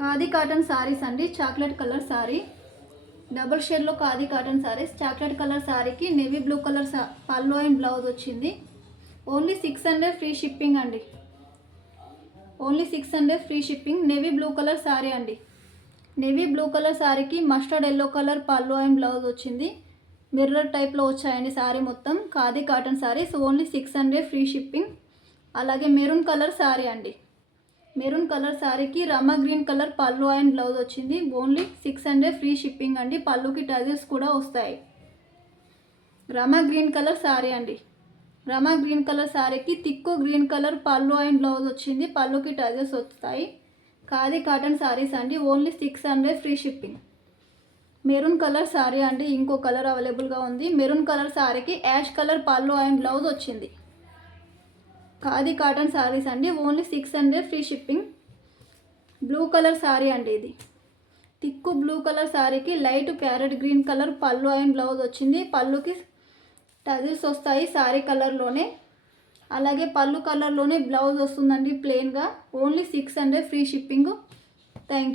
Khadi cotton saris అండి. Chocolate colour sari, double షేడ్లో khadi cotton saris. Chocolate colour సారీకి నేవీ బ్లూ కలర్ పళ్ళు అండ్ బ్లౌజ్ వచ్చింది. ఓన్లీ 600 ఫ్రీ షిప్పింగ్ అండి. Only 600 free shipping. Navy blue colour sari అండి. నేవీ బ్లూ కలర్ సారీకి మస్టర్డ్ ఎల్లో కలర్ పళ్ళు అండ్ బ్లౌజ్ వచ్చింది. మిర్రర్ టైప్లో వచ్చాయండి సారీ మొత్తం. Khadi cotton saris only 600 free shipping. అలాగే మెరూన్ కలర్ సారీ అండి. మెరూన్ కలర్ సారీకి రమా గ్రీన్ కలర్ పళ్ళు అండ్ బ్లౌజ్ వచ్చింది. ఓన్లీ 600 ఫ్రీ షిప్పింగ్ అండి. పళ్ళుకి టజల్స్ కూడా వస్తాయి. రమా గ్రీన్ కలర్ సారీ అండి. రమా గ్రీన్ కలర్ సారీకి తిక్కు గ్రీన్ కలర్ పళ్ళు అండ్ బ్లౌజ్ వచ్చింది. పళ్ళుకి టజల్స్ వస్తాయి. ఖాదీ కాటన్ సారీస్ అండి. Only 600 free shipping. Maroon colour sari అండి. ఇంకో కలర్ అవైలబుల్గా ఉంది. మెరూన్ కలర్ సారీకి యాష్ కలర్ పళ్ళు అండ్ బ్లౌజ్ వచ్చింది. ఖాదీ కాటన్ సారీస్ అండి. Only 600 free shipping. Blue colour sari అండి. ఇది తిక్కు బ్లూ కలర్ సారీకి లైట్ ప్యారెట్ గ్రీన్ కలర్ పళ్ళు అండ్ బ్లౌజ్ వచ్చింది. పళ్ళుకి టజిల్స్ వస్తాయి సారీ కలర్లోనే. అలాగే పళ్ళు కలర్లోనే బ్లౌజ్ వస్తుందండి ప్లెయిన్గా. Only 600 free shipping. Thank you.